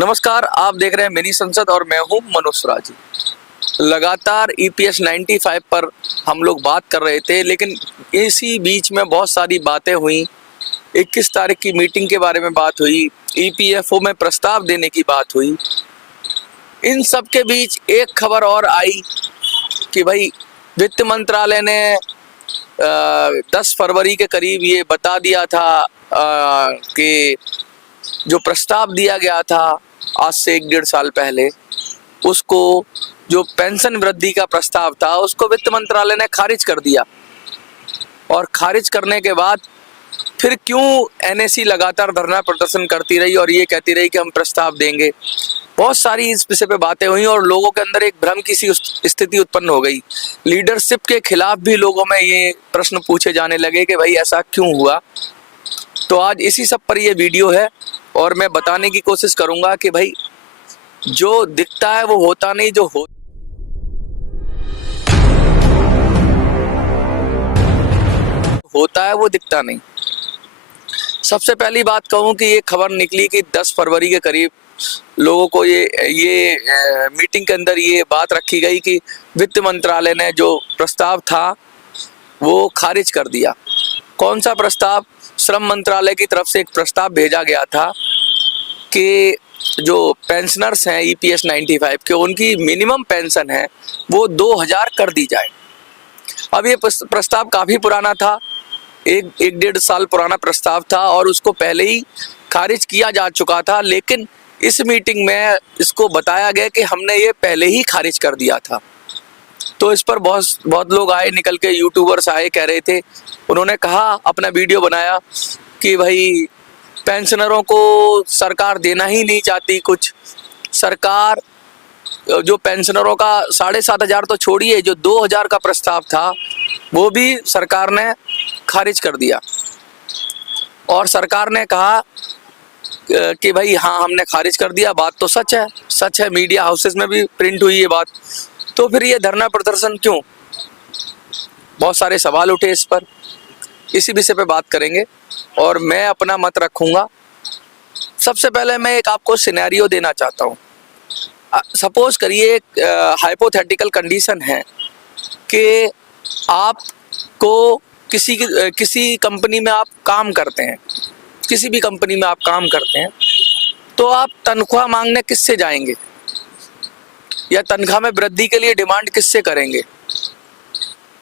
नमस्कार, आप देख रहे हैं मिनी संसद और मैं हूं मनोज राजी। लगातार ईपीएस 95 पर हम लोग बात कर रहे थे, लेकिन इसी बीच में बहुत सारी बातें हुई। 21 तारीख की मीटिंग के बारे में बात हुई, ईपीएफओ में प्रस्ताव देने की बात हुई। इन सब के बीच एक खबर और आई कि भाई वित्त मंत्रालय ने 10 फरवरी के करीब ये बता दिया था कि जो प्रस्ताव दिया गया था आज से 1-1.5 साल पहले, उसको जो पेंशन वृद्धि का प्रस्ताव था उसको वित्त मंत्रालय ने खारिज कर दिया। और खारिज करने के बाद फिर क्यों एनएसी लगातार धरना प्रदर्शन करती रही और ये कहती रही कि हम प्रस्ताव देंगे। बहुत सारी इस विषय पे बातें हुई और लोगों के अंदर एक भ्रम की सी स्थिति उत्पन्न हो गई। लीडरशिप के खिलाफ भी लोगों में ये प्रश्न पूछे जाने लगे कि भाई ऐसा क्यों हुआ। तो आज इसी सब पर ये वीडियो है और मैं बताने की कोशिश करूंगा कि भाई जो दिखता है वो होता नहीं, जो होता है वो दिखता नहीं। सबसे पहली बात कहूं कि ये खबर निकली कि 10 फरवरी के करीब लोगों को ये मीटिंग के अंदर ये बात रखी गई कि वित्त मंत्रालय ने जो प्रस्ताव था वो खारिज कर दिया। कौन सा प्रस्ताव? श्रम मंत्रालय की तरफ से एक प्रस्ताव भेजा गया था कि जो पेंशनर्स हैं ईपीएस 95 के, उनकी मिनिमम पेंशन है वो 2000 कर दी जाए। अब ये प्रस्ताव काफ़ी पुराना था, 1-1.5 साल पुराना प्रस्ताव था और उसको पहले ही खारिज किया जा चुका था। लेकिन इस मीटिंग में इसको बताया गया कि हमने ये पहले ही खारिज कर दिया था। तो इस पर बहुत लोग आए, निकल के यूट्यूबर्स आए, कह रहे थे, उन्होंने कहा, अपना वीडियो बनाया कि भाई पेंशनरों को सरकार देना ही नहीं चाहती कुछ। सरकार जो पेंशनरों का 7,500 तो छोड़िए, जो 2000 का प्रस्ताव था वो भी सरकार ने खारिज कर दिया। और सरकार ने कहा कि भाई हाँ हमने खारिज कर दिया। बात तो सच है, मीडिया हाउसेस में भी प्रिंट हुई ये बात। तो फिर ये धरना प्रदर्शन क्यों? बहुत सारे सवाल उठे इस पर। इसी विषय पे बात करेंगे और मैं अपना मत रखूंगा। सबसे पहले मैं एक आपको सिनेरियो देना चाहता हूँ। सपोज करिए एक हाइपोथेटिकल कंडीशन है कि आपको किसी कंपनी में आप काम करते हैं, किसी भी कंपनी में आप काम करते हैं, तो आप तनख्वाह मांगने किससे जाएंगे या तनख्वाह में वृद्धि के लिए डिमांड किससे करेंगे?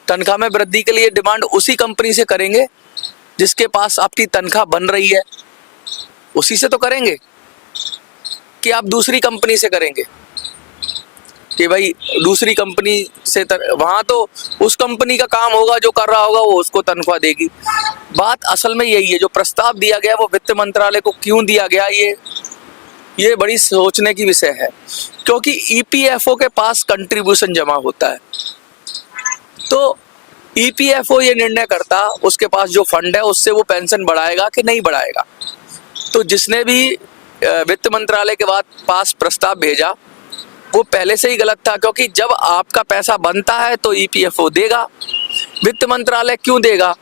तनख्वाह में वृद्धि के लिए डिमांड उसी कंपनी से करेंगे जिसके पास आपकी तनख्वाह बन रही है, उसी से तो करेंगे। कि आप दूसरी कंपनी से करेंगे कि भाई दूसरी कंपनी से वहां तो उस कंपनी का काम होगा, जो कर रहा होगा वो उसको तनख्वाह देगी। बात असल में यही है। जो प्रस्ताव दिया गया वो वित्त मंत्रालय को क्यों दिया गया, ये बड़ी सोचने की विषय है। क्योंकि ईपीएफओ के पास कंट्रीब्यूशन जमा होता है, तो ईपीएफओ ये निर्णय करता, उसके पास जो फंड है उससे वो पेंशन बढ़ाएगा कि नहीं बढ़ाएगा। तो जिसने भी वित्त मंत्रालय के पास प्रस्ताव भेजा वो पहले से ही गलत था। क्योंकि जब आपका पैसा बनता है तो ईपीएफओ देगा, वित्त मंत्रालय क्यों देगा?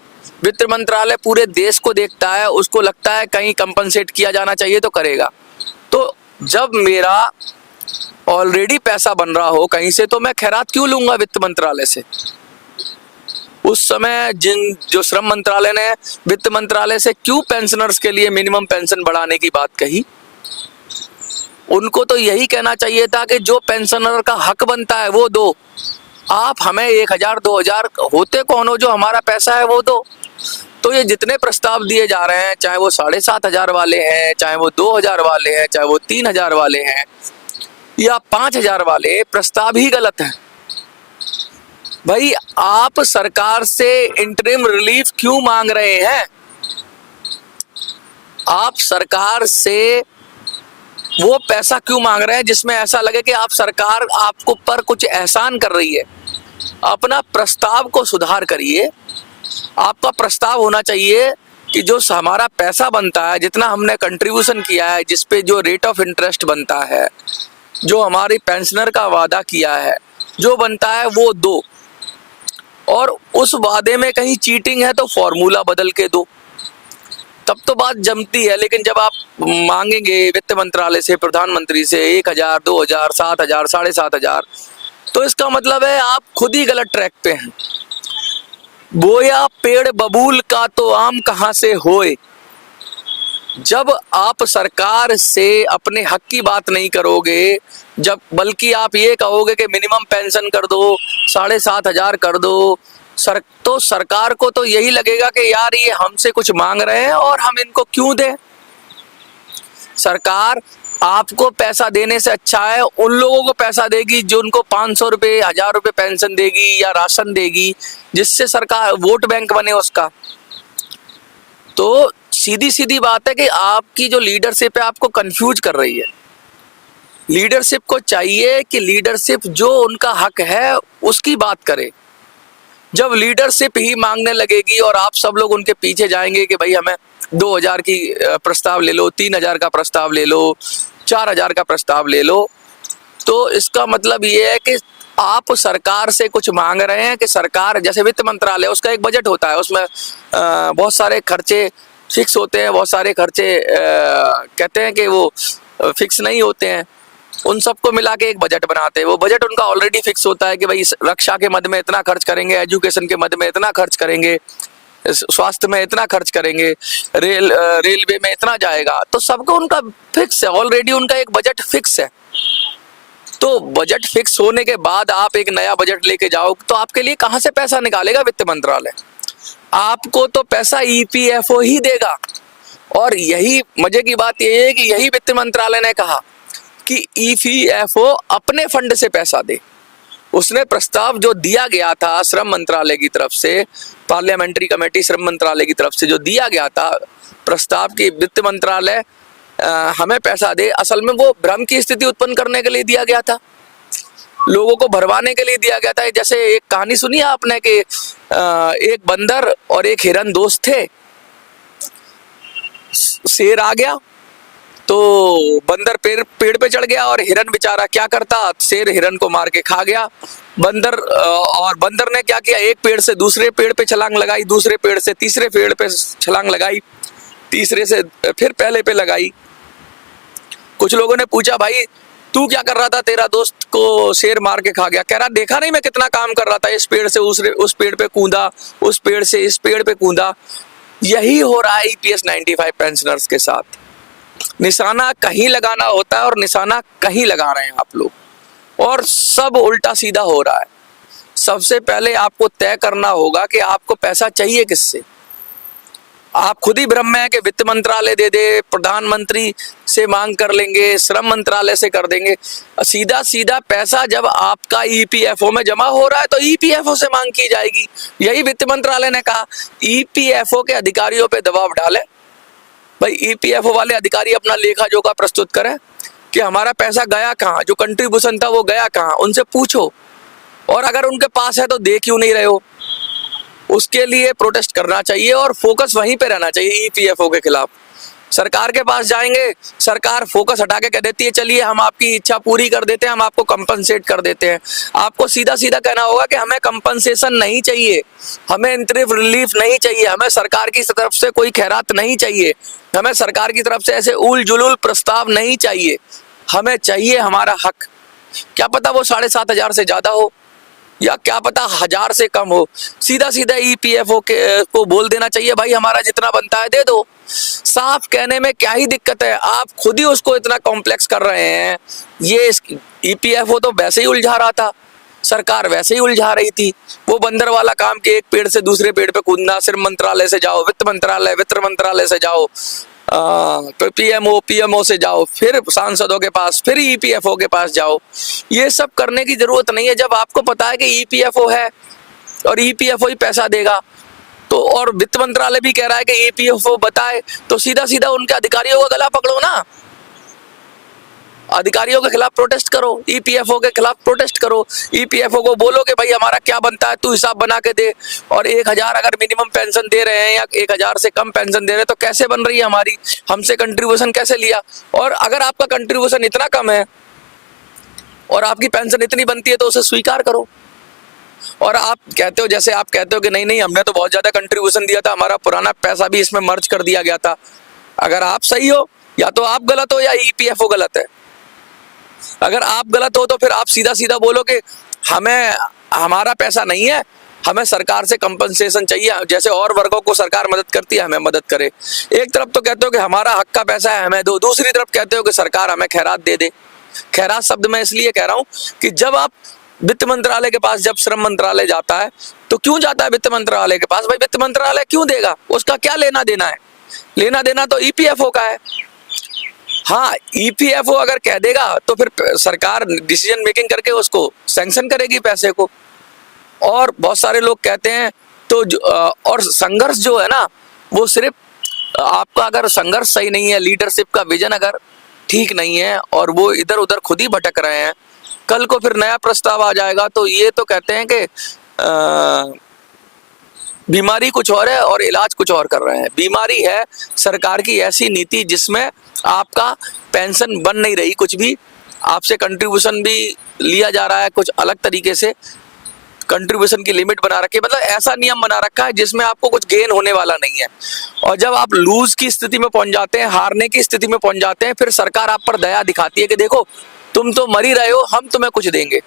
वित्त मंत्रालय पूरे देश को देखता है, उसको लगता है कहीं कंपनसेट किया जाना चाहिए तो करेगा। तो जब मेरा ऑलरेडी पैसा बन रहा हो कहीं से, तो मैं खैरात क्यों लूंगा वित्त मंत्रालय से? उस समय जो श्रम मंत्रालय ने वित्त मंत्रालय से क्यों पेंशनर्स के लिए मिनिमम पेंशन बढ़ाने की बात कही, उनको तो यही कहना चाहिए था कि जो पेंशनर का हक बनता है वो दो। आप हमें 1000-2000 होते कौन हो, जो हमारा पैसा है वो दो। तो ये जितने प्रस्ताव दिए जा रहे हैं, चाहे वो 7,500 वाले हैं, चाहे वो 2000 वाले हैं, चाहे वो 3000 वाले हैं या 5000 वाले, प्रस्ताव ही गलत है। भाई आप सरकार से इंटरिम रिलीफ क्यों मांग रहे हैं? आप सरकार से वो पैसा क्यों मांग रहे हैं जिसमें ऐसा लगे कि आप सरकार आपको पर कुछ एहसान कर रही है? अपना प्रस्ताव को सुधार करिए। आपका प्रस्ताव होना चाहिए कि जो हमारा पैसा बनता है, जितना हमने कंट्रीब्यूशन किया है, जिस पे जो रेट ऑफ इंटरेस्ट बनता है, जो हमारी पेंशनर का वादा किया है, जो बनता है वो दो। और उस वादे में कहीं चीटिंग है तो फॉर्मूला बदल के दो। तब तो बात जमती है। लेकिन जब आप मांगेंगे वित्त मंत्रालय से, प्रधानमंत्री से 1,000, 2,000, 7,000, 7,500, तो इसका मतलब है आप खुद ही गलत ट्रैक पे हैं। बोया पेड़ बबूल का तो आम कहां से होए। जब आप सरकार से अपने हक की बात नहीं करोगे, जब बल्कि आप ये कहोगे कि मिनिमम पेंशन कर दो, 7,500 कर दो, तो सरकार को तो यही लगेगा कि यार ये हमसे कुछ मांग रहे हैं और हम इनको क्यों दें। सरकार आपको पैसा देने से अच्छा है उन लोगों को पैसा देगी जो उनको 500 रुपये, 1,000 रुपये पेंशन देगी या राशन देगी, जिससे सरकार वोट बैंक बने उसका। तो सीधी सीधी बात है कि आपकी जो लीडरशिप है आपको कंफ्यूज कर रही है। लीडरशिप को चाहिए कि लीडरशिप जो उनका हक है उसकी बात करे। जब लीडरशिप ही मांगने लगेगी और आप सब लोग उनके पीछे जाएंगे कि भाई हमें 2,000 की प्रस्ताव ले लो, 3,000 का प्रस्ताव ले लो, 4,000 का प्रस्ताव ले लो, तो इसका मतलब ये है कि आप सरकार से कुछ मांग रहे हैं कि सरकार, जैसे वित्त मंत्रालय उसका एक बजट होता है, उसमें बहुत सारे खर्चे फिक्स होते हैं, बहुत सारे खर्चे कहते हैं कि वो फिक्स नहीं होते हैं, उन सबको मिला के एक बजट बनाते हैं। वो बजट उनका ऑलरेडी फिक्स होता है कि भाई रक्षा के मद में इतना खर्च करेंगे, एजुकेशन के मद में इतना खर्च करेंगे, स्वास्थ्य में इतना खर्च करेंगे, रेलवे में इतना जाएगा, तो सबको उनका फिक्स है, ऑलरेडी उनका एक बजट फिक्स है। तो बजट फिक्स होने के बाद आप एक नया बजट लेके जाओ तो आपके लिए कहां से पैसा निकालेगा वित्त मंत्रालय? आपको तो पैसा ईपीएफओ ही देगा। और यही मजे की बात यह है कि यही वित्त मंत्रालय ने कहा कि ईपीएफओ अपने फंड से पैसा दे। उसने प्रस्ताव जो दिया गया था श्रम मंत्रालय की तरफ से, पार्लियामेंट्री कमेटी श्रम मंत्रालय की तरफ से जो दिया गया था प्रस्ताव की वित्त मंत्रालय हमें पैसा दे, असल में वो भ्रम की स्थिति उत्पन्न करने के लिए दिया गया था, लोगों को भरवाने के लिए दिया गया था। जैसे एक कहानी सुनी आपने कि एक बंदर और एक हिरन दोस्त थे, शेर आ गया तो बंदर पेड़ पे चढ़ गया और हिरन बेचारा क्या करता, शेर हिरन को मार के खा गया। बंदर ने क्या किया, एक पेड़ से दूसरे पेड़ पे छलांग लगाई, दूसरे पेड़ से तीसरे पेड़ पे छलांग लगाई, तीसरे से फिर पहले पे लगाई। कुछ लोगों ने पूछा भाई तू क्या कर रहा था, तेरा दोस्त को शेर मार के खा गया। कह रहा देखा नहीं मैं कितना काम कर रहा था, इस पेड़ से उस पेड़ पे कूदा, उस पेड़ से इस पेड़ पे कूदा। यही हो रहा है ईपीएस 95 पेंशनर्स के साथ। निशाना कहीं लगाना होता है और निशाना कहीं लगा रहे हैं आप लोग, और सब उल्टा सीधा हो रहा है। सबसे पहले आपको तय करना होगा कि आपको पैसा चाहिए किससे। आप खुद ही भ्रम में है कि वित्त मंत्रालय दे दे, प्रधानमंत्री से मांग कर लेंगे, श्रम मंत्रालय से कर देंगे। सीधा सीधा पैसा जब आपका ईपीएफओ में जमा हो रहा है तो ईपीएफओ से मांग की जाएगी। यही वित्त मंत्रालय ने कहा। ईपीएफओ के अधिकारियों पे दबाव डाले, भाई ईपीएफओ वाले अधिकारी अपना लेखा जोखा प्रस्तुत करें कि हमारा पैसा गया कहाँ, जो कंट्रीब्यूशन था वो गया कहाँ, उनसे पूछो। और अगर उनके पास है तो दे क्यों नहीं रहे हो, उसके लिए प्रोटेस्ट करना चाहिए और फोकस वहीं पे रहना चाहिए ईपीएफओ के खिलाफ। सरकार के पास जाएंगे, सरकार फोकस हटा के कह देती है चलिए हम आपकी इच्छा पूरी कर देते हैं, हम आपको कंपनसेट कर देते हैं। आपको सीधा सीधा कहना होगा कि हमें कंपनसेशन नहीं चाहिए, हमें इंटरिम रिलीफ नहीं चाहिए, हमें सरकार की तरफ से कोई खैरात नहीं चाहिए, हमें सरकार की तरफ से ऐसे उल जुलूल प्रस्ताव नहीं चाहिए, हमें चाहिए हमारा हक। क्या पता वो 7,500 से ज्यादा हो या क्या पता 1,000 से कम हो, सीधा सीधा ईपीएफओ को बोल देना चाहिए भाई हमारा जितना बनता है दे दो। साफ कहने में क्या ही दिक्कत है, आप खुद ही उसको इतना कॉम्प्लेक्स कर रहे हैं। ये ईपीएफओ तो वैसे ही उलझा रहा था, सरकार वैसे ही उलझा रही थी। वो बंदर वाला काम कि एक पेड़ से दूसरे पेड़ पे कूदना, श्रम मंत्रालय से जाओ वित्त मंत्रालय से जाओ तो पीएमओ से जाओ, फिर सांसदों के पास, फिर ईपीएफओ के पास जाओ। ये सब करने की जरूरत नहीं है जब आपको पता है कि ईपीएफओ है और ईपीएफओ ही पैसा देगा। तो और वित्त मंत्रालय भी कह रहा है कि ईपीएफओ बताए, तो सीधा सीधा उनके अधिकारियों का गला पकड़ो ना, अधिकारियों के खिलाफ प्रोटेस्ट करो, ईपीएफओ के खिलाफ प्रोटेस्ट करो। ईपीएफओ को बोलो कि भाई हमारा क्या बनता है तू हिसाब बना के दे, और 1,000 अगर मिनिमम पेंशन दे रहे हैं या 1,000 से कम पेंशन दे रहे हैं तो कैसे बन रही है हमारी, हमसे कंट्रीब्यूशन कैसे लिया। और अगर आपका कंट्रीब्यूशन इतना कम है और आपकी पेंशन इतनी बनती है तो उसे स्वीकार करो। और आप कहते हो, जैसे आप कहते हो कि नहीं नहीं हमने तो बहुत ज्यादा कंट्रीब्यूशन दिया था, हमारा पुराना पैसा भी इसमें मर्ज कर दिया गया था। अगर आप सही हो, या तो आप गलत हो या ईपीएफओ गलत है। अगर आप गलत हो तो फिर आप सीधा सीधा बोलो कि हमें हमारा पैसा नहीं है, हमें सरकार से कंपनसेशन चाहिए, जैसे और वर्गों को सरकार मदद करती है हमें मदद करे। एक तरफ तो कहते हो कि हमारा हक का पैसा है हमें दो, दूसरी तरफ कहते हो कि सरकार हमें खैरात दे दे। खैरात शब्द मैं इसलिए कह रहा हूं कि जब आप वित्त मंत्रालय के पास, जब श्रम मंत्रालय जाता है तो क्यों जाता है वित्त मंत्रालय के पास? भाई वित्त मंत्रालय क्यों देगा? उसका क्या लेना देना है? लेना देना तो ईपीएफओ का है। हाँ, ईपीएफओ अगर कह देगा तो फिर सरकार डिसीजन मेकिंग करके उसको सैंक्शन करेगी पैसे को। और बहुत सारे लोग कहते हैं तो और संघर्ष जो है ना, वो सिर्फ आपका अगर संघर्ष सही नहीं है, लीडरशिप का विजन अगर ठीक नहीं है और वो इधर उधर खुद ही भटक रहे हैं, कल को फिर नया प्रस्ताव आ जाएगा तो ये तो कहते हैं कि बीमारी कुछ और है और इलाज कुछ और कर रहे हैं। बीमारी है सरकार की ऐसी नीति जिसमें आपका पेंशन बन नहीं रही, कुछ भी आपसे कंट्रीब्यूशन भी लिया जा रहा है, कुछ अलग तरीके से कंट्रीब्यूशन की लिमिट बना रखी है, मतलब ऐसा नियम बना रखा है जिसमें आपको कुछ गेन होने वाला नहीं है। और जब आप लूज की स्थिति में पहुंच जाते हैं, हारने की स्थिति में पहुंच जाते हैं, फिर सरकार आप पर दया दिखाती है कि देखो तुम तो मर ही रहे हो, हम तुम्हें कुछ देंगे।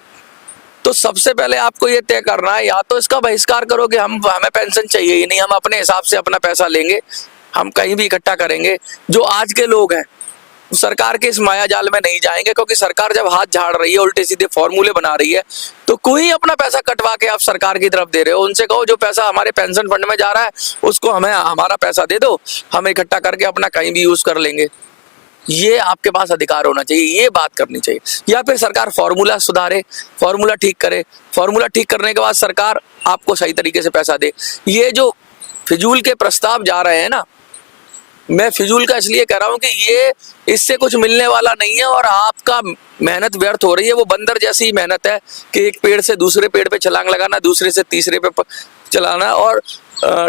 तो सबसे पहले आपको ये तय करना है, या तो इसका बहिष्कार करो कि हमें पेंशन चाहिए ही नहीं, हम अपने हिसाब से अपना पैसा लेंगे, हम कहीं भी इकट्ठा करेंगे। जो आज के लोग हैं सरकार के इस माया जाल में नहीं जाएंगे, क्योंकि सरकार जब हाथ झाड़ रही है, उल्टे सीधे फॉर्मूले बना रही है, तो कोई अपना पैसा कटवा के आप सरकार की तरफ दे रहे हो। उनसे कहो जो पैसा हमारे पेंशन फंड में जा रहा है उसको हमें हमारा पैसा दे दो, हम इकट्ठा करके अपना कहीं भी यूज कर लेंगे। ये आपके पास अधिकार होना चाहिए, ये बात करनी चाहिए। या फिर सरकार फॉर्मूला सुधारे, फॉर्मूला ठीक करे, फॉर्मूला ठीक करने के बाद सरकार आपको सही तरीके से पैसा दे। ये जो फिजूल के प्रस्ताव जा रहे हैं ना, मैं फिजूल का इसलिए कह रहा हूं कि ये इससे कुछ मिलने वाला नहीं है और आपका मेहनत व्यर्थ हो रही है। वो बंदर जैसी ही मेहनत है कि एक पेड़ से दूसरे पेड़ पे छलांग लगाना, दूसरे से तीसरे पे चलाना और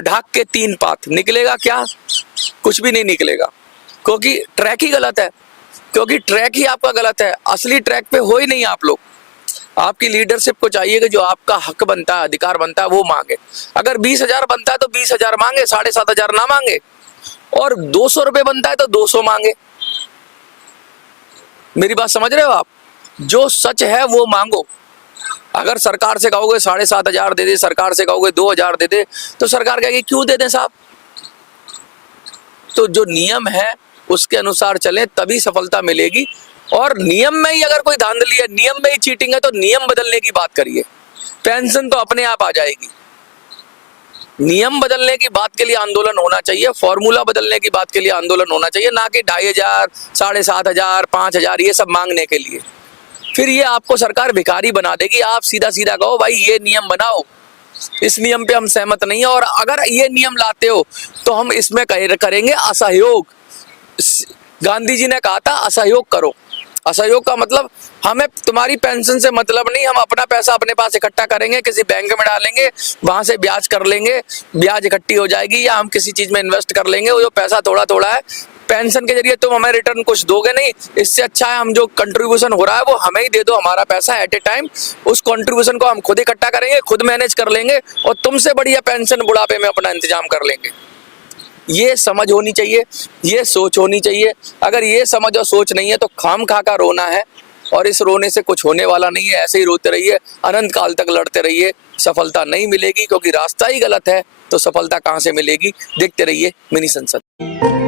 ढाक के 3 पात, निकलेगा क्या? कुछ भी नहीं निकलेगा, क्योंकि ट्रैक ही गलत है, क्योंकि ट्रैक ही आपका गलत है। असली ट्रैक पे हो ही नहीं आप लोग। आपकी लीडरशिप को चाहिए कि जो आपका हक बनता है, अधिकार बनता है, वो मांगे। अगर 20,000 बनता है तो 20,000 मांगे, 7,500 ना मांगे। और 200 रुपए बनता है तो 200 मांगे। मेरी बात समझ रहे हो आप? जो सच है वो मांगो। अगर सरकार से कहोगे 7,500 दे दे, सरकार से कहोगे 2,000 दे दे, तो सरकार कहेगी क्यों दे दें साहब? तो जो नियम है उसके अनुसार चलें, तभी सफलता मिलेगी। और नियम में ही अगर कोई धांधली है, नियम में ही चीटिंग है, तो नियम बदलने की बात करिए। पेंशन तो अपने आप आ जाएगी। नियम बदलने की बात के लिए आंदोलन होना चाहिए, फॉर्मूला बदलने की बात के लिए आंदोलन होना चाहिए, ना कि 2,500, 7,500, 5,000 ये सब मांगने के लिए। फिर ये आपको सरकार भिखारी बना देगी। आप सीधा सीधा कहो भाई ये नियम बनाओ, इस नियम पे हम सहमत नहीं है, और अगर ये नियम लाते हो तो हम इसमें करेंगे असहयोग। गांधी जी ने कहा था असहयोग करो। असहयोग का मतलब हमें तुम्हारी पेंशन से मतलब नहीं, हम अपना पैसा अपने पास इकट्ठा करेंगे, किसी बैंक में डालेंगे, वहां से ब्याज कर लेंगे, ब्याज इकट्ठी हो जाएगी, या हम किसी चीज में इन्वेस्ट कर लेंगे। वो जो पैसा थोड़ा थोड़ा है, पेंशन के जरिए तुम हमें रिटर्न कुछ दोगे नहीं, इससे अच्छा है हम जो कंट्रीब्यूशन हो रहा है वो हमें ही दे दो, हमारा पैसा एट ए टाइम। उस कंट्रीब्यूशन को हम खुद इकट्ठा करेंगे, खुद मैनेज कर लेंगे, और तुमसे बढ़िया पेंशन बुढ़ापे में अपना इंतजाम कर लेंगे। ये समझ होनी चाहिए, ये सोच होनी चाहिए। अगर ये समझ और सोच नहीं है तो खाम खा का रोना है, और इस रोने से कुछ होने वाला नहीं है। ऐसे ही रोते रहिए, अनंत काल तक लड़ते रहिए, सफलता नहीं मिलेगी, क्योंकि रास्ता ही गलत है। तो सफलता कहाँ से मिलेगी? देखते रहिए मिनी संसद।